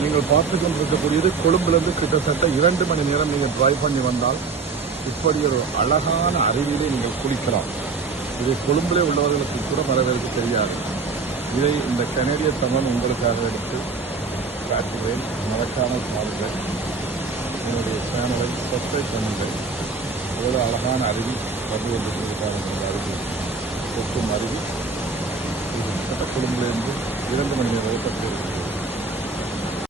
நீங்கள் பார்த்து கொண்டிருக்கக்கூடியது கொழும்பிலிருந்து கிட்டத்தட்ட 2 மணி நேரம் நீங்கள் டிரைவ் பண்ணி வந்தால் இப்படி ஒரு அழகான அருவியிலே நீங்கள் குளிக்கலாம். இது கொழும்பிலே உள்ளவர்களுக்கு கூட பல பேருக்கு தெரியாது. இதை இந்த கனேடிய தமிழ் உங்களுக்காக எடுத்து காட்டுவேன். மறக்காமல் பாருங்கள். என்னுடைய சேனலை சப்ஸ்கிரைப் பண்ணுங்கள். எவ்வளோ அழகான அருவி வந்து கொண்டிருக்கிறதுக்காக இந்த அருவி கொட்டும் அருவி இது கொழும்பிலிருந்து 2 மணி நேரம் பற்றி